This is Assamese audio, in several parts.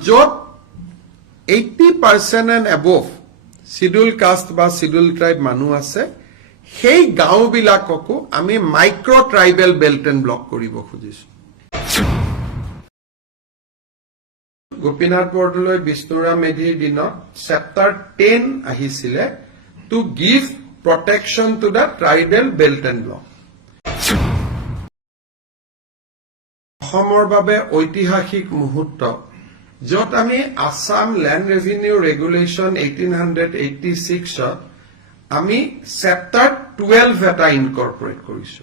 য'ত 80% and above শিডিউল কাষ্ট বা শিডিউল ট্ৰাইব মানুহ আছে সেই গাঁওবিলাককো আমি micro tribal belt and block কৰিব খুজিছো গোপীনাথ বৰদলৈ বিষ্ণুৰাম মেধিৰ দিনত চেপ্টাৰ 10 আহিছিলে to give protection to the tribal belt and block অসমৰ বাবে ঐতিহাসিক মুহূৰ্ত য'ত আমি আসাম ল্যান্ড ৰেভিনিউ ৰেগুলেশন 1886 আমি চেপ্টাৰ 12 এটা ইনকৰ্পোৰেট কৰিছো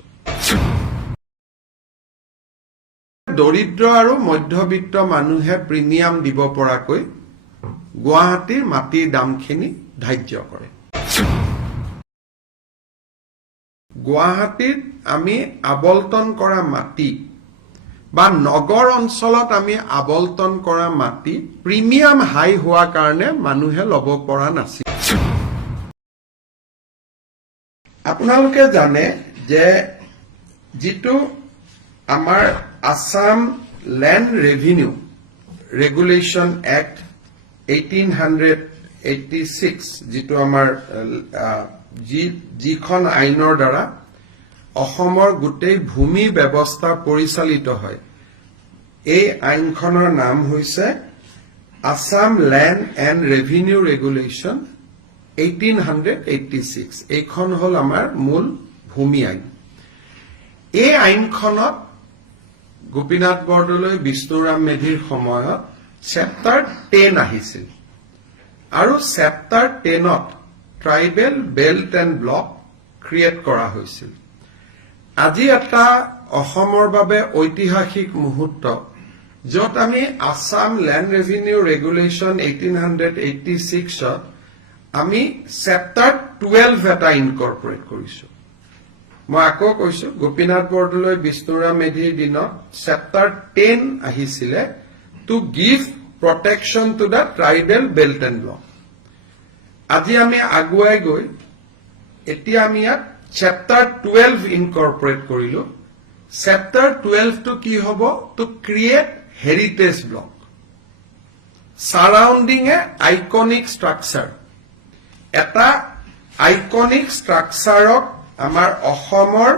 দৰিদ্ৰ আৰু মধ্যবিত্ত মানুহে প্ৰিমিয়াম দিব পৰাকৈ গুৱাহাটীৰ মাটিৰ দামখিনি ধাৰ্য কৰে গুৱাহাটীত আমি আবলটন কৰা মাটি বা নগৰ অঞ্চলত আমি আবলটন কৰা মাটি প্ৰিমিয়াম হাই হোৱা কাৰণে মানুহে লব পৰা নাছিল আপোনালোকে জানে যে যেটো আমাৰ Assam land revenue regulation act 1886 যেটো আমাৰ যিখন আইনৰ দ্বাৰা অসমৰ গোটেই ভূমি ব্যৱস্থা পৰিচালিত হয় এই আইনখনৰ নাম হৈছে Assam land and revenue regulation 1886 এইখন হল আমাৰ মূল ভূমি আইন এই আইনখনত গোপীনাথ বৰদলৈ বিষ্ণুৰাম মেধিৰ সময়ত চেপ্টাৰ 10 আহিছিল আৰু চেপ্টাৰ 10ত tribal belt and block create কৰা হৈছিল আজি এটা অসমৰ বাবে ঐতিহাসিক মুহূৰ্ত য'ত আমি আসাম ল্যান্ড ৰেভিনিউ ৰেগুলেশ্যন 1886 আমি চেপ্টাৰ 12 এটা ইনকৰ্পোৰেট কৰিছো মই আকৌ কৈছো গোপীনাথ বৰদলৈ বিষ্ণুৰাম মেধিৰ দিনত চেপ্টাৰ 10 আহিছিলে to give protection to the tribal belt and block আজি আমি আগুৱাই গৈ এতিয়া আমি ইয়াত চেপ্টাৰ 12 ইনকৰ্পোৰেট কৰিলো চেপ্টাৰ 12 টু কি হ'ব to create heritage block surrounding a iconic structure এটা আইকনিক ষ্ট্ৰাকচাৰক আমাৰ অসমৰ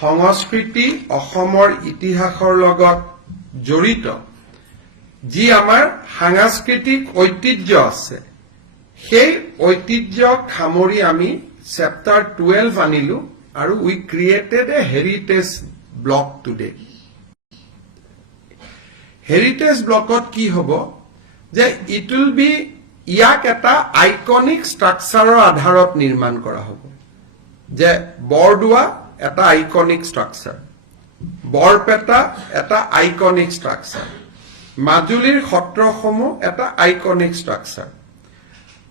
সংস্কৃতি অসমৰ ইতিহাসৰ লগত জড়িত যি আমাৰ সাংস্কৃতিক ঐতিহ্য আছে সেই ঐতিহ্যক সামৰি আমি Chapter 12 anilu aru we created a heritage block today. Heritage blockot ki hobo je it will be iyak eta iconic structure adharot nirman kora hobo je Bordua eta iconic structure Borpeta eta iconic structure Majulir Khotrohomo eta iconic structure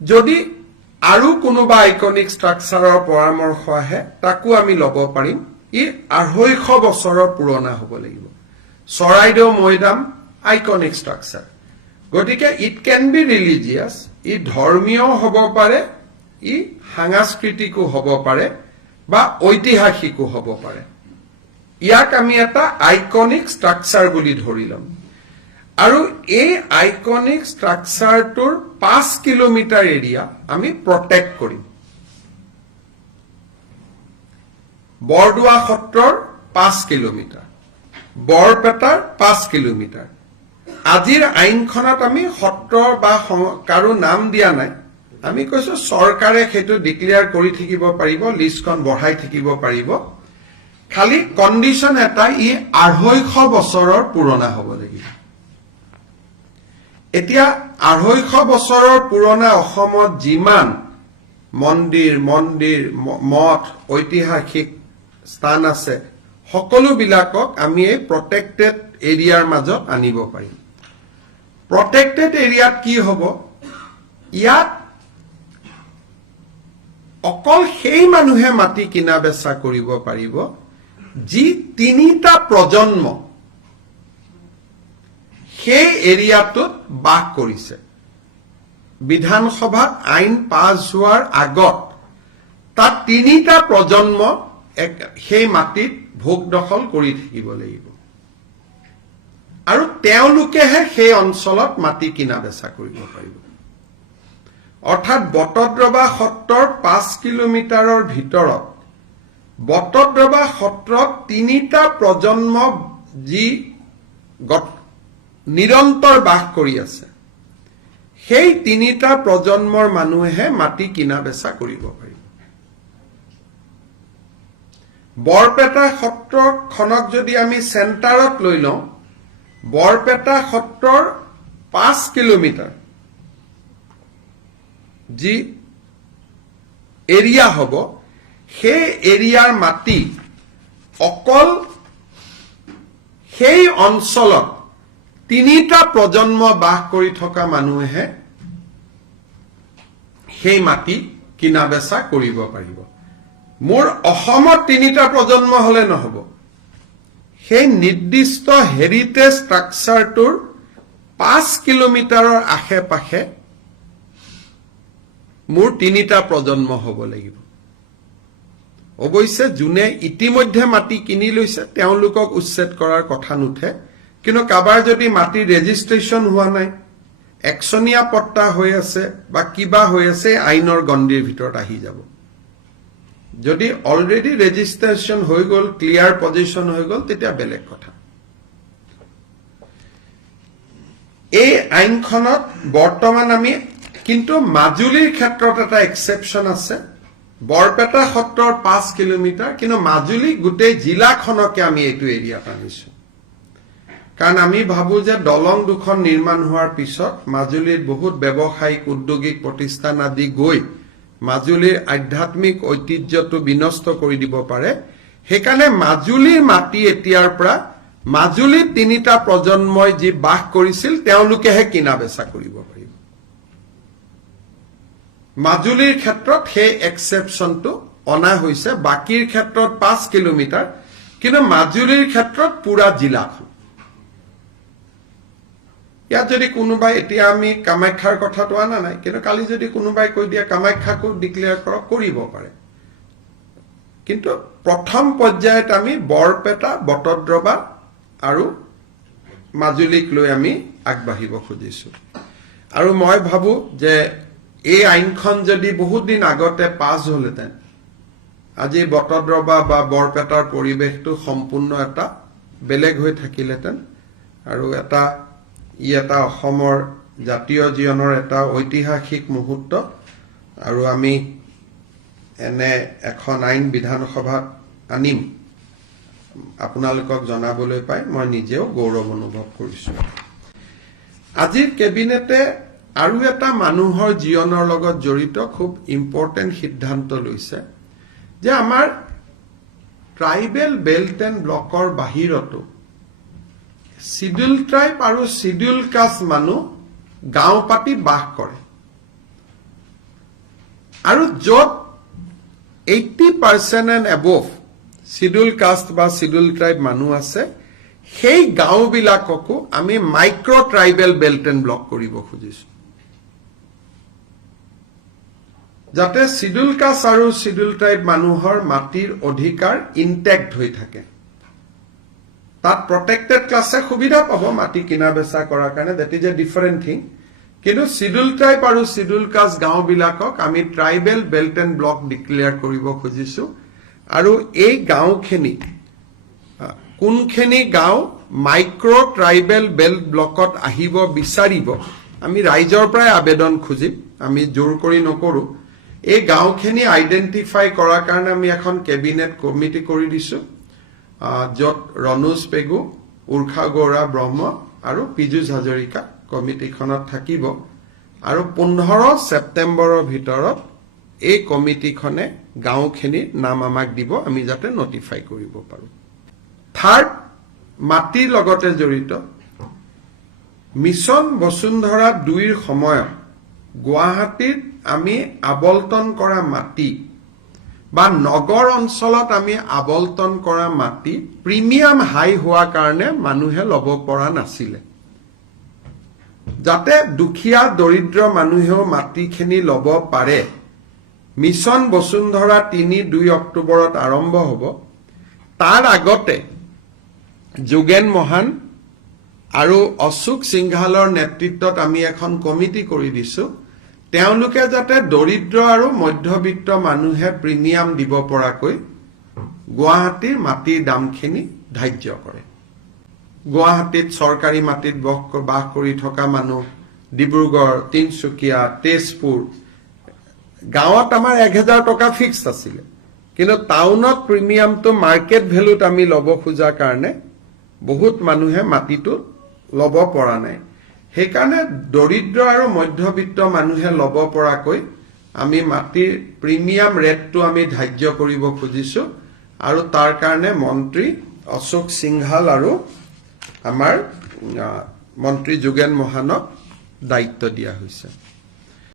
Jodi আৰু কোনোবা আইকনিক ষ্ট্ৰাকচাৰৰ পৰামৰ্শ আহে তাকো আমি লব পাৰিম ই 250 বছৰৰ পুৰণা হ'ব লাগিব চৰাইদেউ মৈদাম আইকনিক ষ্ট্ৰাকচাৰ গতিকে ইট ক্যান বি ৰিলিজিয়াস ই ধৰ্মীয় হ'ব পাৰে ই সাংস্কৃতিকো হ'ব পাৰে বা ঐতিহাসিকো হ'ব পাৰে ইয়াক আমি এটা আইকনিক ষ্ট্ৰাকচাৰ বুলি ধৰিলম আৰু এই আইকনিক ষ্ট্ৰাকচাৰটোৰ 5 কিলোমিটাৰ এৰিয়া আমি প্ৰটেক্ট কৰিম বৰদুৱা সত্ৰৰ 5 কিলোমিটাৰ বৰপেটাৰ 5 কিলোমিটাৰ আজিৰ আইনখনত আমি সত্ৰ বা কাৰো নাম দিয়া নাই আমি কৈছো চৰকাৰে হেতু ডিক্লেয়াৰ কৰি থাকিব পাৰিব লিষ্টখন বঢ়াই থাকিব পাৰিব খালি কন্ডিশন এটা ই 250 বছৰৰ পুৰণা হ'ব লাগিব এতিয়া 250 বছৰৰ পুৰণা অসমত জিমান মন্দিৰ মঠ ঐতিহাসিক স্থান আছে সকলো বিলাকক আমি এই প্ৰটেক্টেড এৰিয়াৰ মাজত আনিব পাৰিম প্ৰটেক্টেড এৰিয়াত কি হ'ব ইয়াত অকল সেই মানুহে মাটি কিনা বেচা কৰিব পাৰিব যি তিনিটা প্ৰজন্ম সেই এৰিয়াটোত বাস কৰিছে বিধানসভাত আইন পাছ হোৱাৰ আগত তাত তিনিটা প্ৰজন্ম সেই মাটিত ভোগ দখল কৰি থাকিব লাগিব আৰু তেওঁলোকেহে সেই অঞ্চলত মাটি কিনা বেচা কৰিব পাৰিব। অৰ্থাৎ বটদ্ৰৱা সত্ৰৰ 5 কিলোমিটাৰৰ ভিতৰত বটদ্ৰৱা সত্ৰত 3টা প্ৰজন্ম যি নিৰন্তৰ বাস কৰি আছে, সেই 3টা প্ৰজন্মৰ মানুহে মাটি কিনা বেচা কৰিব পাৰিব। বৰপেটা সত্ৰখনক যদি আমি চেণ্টাৰত লৈ লওঁ, বৰপেটা সত্ৰৰ 5 কিলোমিটাৰ যি এৰিয়া হ'ব, সেই এৰিয়াৰ মাটি অকল সেই অঞ্চলত 3টা প্ৰজন্ম বাস কৰি থকা মানুহে সেই মাটি কিনা বেচা কৰিব পাৰিব। মোৰ অসমত 3টা প্ৰজন্ম হলে নহব, সেই নিৰ্দিষ্ট হেৰিটেজ ষ্ট্ৰাকচাৰটোৰ 5 কিলোমিটাৰৰ আশে পাশে মোৰ 3টা প্ৰজন্ম হ'ব লাগিব। অৱশ্যে যোনে ইতিমধ্যে মাটি কিনি লৈছে তেওঁলোকক উচ্ছেদ কৰাৰ কথা নুঠে, কিন্তু কাবাৰ যদি মাটি ৰেজিষ্ট্ৰেশ্যন হোৱা নাই, একচনীয়া পট্টা হৈ আছে বা কিবা হৈ আছে, আইনৰ গণ্ডিৰ ভিতৰত আহি যাব। যদি অলৰেডি ৰেজিষ্ট্ৰেশ্যন হৈ গ'ল, ক্লিয়াৰ পজিশ্যন হৈ গ'ল, তেতিয়া বেলেগ কথা। এই আইনখনত বৰ্তমান আমি কিন্তু মাজুলীৰ ক্ষেত্ৰত এটা এক্সেপশ্যন আছে। বৰপেটা সত্ৰৰ 5 কিলোমিটাৰ, কিন্তু মাজুলী গোটেই জিলাখনকে আমি এইটো এৰিয়াত আনিছো। কাৰণ আমি ভাবো যে দলং দুখন নিৰ্মাণ হোৱাৰ পিছত মাজুলীত বহুত ব্যৱসায়িক উদ্যোগিক প্ৰতিষ্ঠান আদি গৈ মাজুলীৰ আধ্যাত্মিক ঐতিহ্যটো বিনষ্ট কৰি দিব পাৰে। সেইকাৰণে মাজুলীৰ মাটি এতিয়াৰ পৰা মাজুলীত 3টা প্ৰজন্মই যি বাস কৰিছিল তেওঁলোকেহে কিনা বেচা কৰিব পাৰিব। মাজুলীৰ ক্ষেত্ৰত সেই এক্সেপশ্যনটো অনা হৈছে, বাকীৰ ক্ষেত্ৰত 5 কিলোমিটাৰ, কিন্তু মাজুলীৰ ক্ষেত্ৰত পুৰা জিলাখন। ইয়াত যদি কোনোবাই, এতিয়া আমি কামাখ্যাৰ কথাটো অনা নাই, কিন্তু কালি যদি কোনোবাই কৈ দিয়ে কামাখ্যাকো ডিক্লেয়াৰ কৰক, কৰিব পাৰে। কিন্তু প্ৰথম পৰ্যায়ত আমি বৰপেটা, বটদ্ৰৱা আৰু মাজুলীক লৈ আমি আগবাঢ়িব খুজিছো। আৰু মই ভাবো যে এই আইনখন যদি বহুত দিন আগতে পাছ হলহেঁতেন, আজি বটদ্ৰৱা বা বৰপেটাৰ পৰিৱেশটো সম্পূৰ্ণ এটা বেলেগ হৈ থাকিলহেঁতেন। আৰু ই এটা অসমৰ জাতীয় জীৱনৰ এটা ঐতিহাসিক মুহূৰ্ত। আৰু আমি এনে এখন আইন বিধানসভাত আনিম আপোনালোকক জনাবলৈ পাই মই নিজেও গৌৰৱ অনুভৱ কৰিছো। আজিৰ কেবিনেটে আৰু এটা মানুহৰ জীৱনৰ লগত জড়িত খুব ইম্পৰ্টেণ্ট সিদ্ধান্ত লৈছে যে আমাৰ ট্ৰাইবেল বেল্ট এণ্ড ব্লকৰ বাহিৰতো শিডিউল ট্ৰাইব আৰু শিডিউল কাষ্ট মানুহ গাঁও পাতি বাস কৰে। আৰু য'ত 80% এণ্ড এবভ শিডিউল কাষ্ট বা শিডিউল ট্ৰাইব মানুহ আছে, সেই গাঁওবিলাককো আমি micro tribal belt and block কৰিব খুজিছো, যাতে শিডিউল কাষ্ট আৰু শিডিউল ট্ৰাইব মানুহৰ মাটিৰ অধিকাৰ ইনটেক্ট হৈ থাকে। তাত প্ৰটেক্টেড ক্লাছে সুবিধা পাব মাটি কিনা বেচা কৰাৰ কাৰণে, that is a different thing. কিন্তু শিডিউল ট্ৰাইব আৰু শিডিউল কাষ্ট গাঁওবিলাকক আমি tribal belt and block declare কৰিব খুজিছো। আৰু এই গাঁওখিনি কোনখিনি গাঁও মাইক্ৰ ট্ৰাইবেল বেল্ট ব্লকত আহিব বিচাৰিব, আমি ৰাইজৰ পৰাই আবেদন খুজিম, আমি জোৰ কৰি নকৰো। এই গাঁওখিনি আইডেণ্টিফাই কৰাৰ কাৰণে আমি এখন কেবিনেট কমিটি কৰি দিছো, য'ত ৰনোজ পেগু, উৰ্ষা গৌৰা ব্ৰহ্ম আৰু পীযুষ হাজৰিকা কমিটিখনত থাকিব। আৰু 15 ছেপ্টেম্বৰৰ ভিতৰত এই কমিটিখনে গাঁওখিনিৰ নাম আমাক দিব, আমি যাতে নটিফাই কৰিব পাৰো। থাৰ্ড, মাটিৰ লগতে জড়িত মিছন বসুন্ধৰা 2ৰ সময়ত গুৱাহাটীত আমি আবলটন কৰা মাটি বা নগৰ অঞ্চলত আমি আবলটন কৰা মাটি প্ৰিমিয়াম হাই হোৱাৰ কাৰণে মানুহে ল'ব পৰা নাছিলে। যাতে দুখীয়া দৰিদ্ৰ মানুহেও মাটিখিনি ল'ব পাৰে, মিছন বসুন্ধৰা 3-2 অক্টোবৰত আৰম্ভ হ'ব। তাৰ আগতে যোগেন মহান আৰু অশোক সিংঘালৰ নেতৃত্বত আমি এখন কমিটি কৰি দিছো তেওঁলোকে যাতে দৰিদ্ৰ আৰু মধ্যবিত্ত মানুহে প্ৰিমিয়াম দিব পৰাকৈ গুৱাহাটীৰ মাটিৰ দামখিনি ধাৰ্য কৰে গুৱাহাটীত চৰকাৰী মাটিত বাস কৰি থকা মানুহ ডিব্ৰুগড় তিনচুকীয়া তেজপুৰ গাঁৱত আমাৰ 1000 টকা ফিক্সড আছিল কিন্তু টাউনত প্ৰিমিয়ামটো মাৰ্কেট ভ্যালুত আমি লব খোজা কাৰণে বহুত মানুহে মাটিটো লব পৰা নাই সেইকাৰণে দৰিদ্ৰ আৰু মধ্যবিত্ত মানুহে লব পৰাকৈ আমি মাটিৰ প্ৰিমিয়াম ৰেটটো আমি ধাৰ্য কৰিব খুজিছো আৰু তাৰ কাৰণে মন্ত্ৰী অশোক সিংঘাল আৰু আমাৰ মন্ত্ৰী যোগেন মহানক দায়িত্ব দিয়া হৈছে